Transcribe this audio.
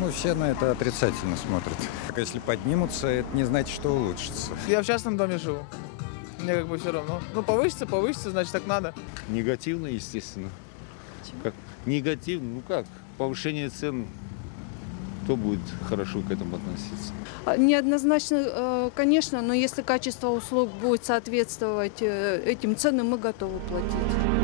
думаю, все на это отрицательно смотрят. Если поднимутся, это не значит, что улучшится. Я в частном доме живу. Мне как бы все равно. Ну, повысится, значит, так надо. Негативно, естественно. Как? Негативно, ну как? Повышение цен, кто будет хорошо к этому относиться? Неоднозначно, конечно, но если качество услуг будет соответствовать этим ценам, мы готовы платить.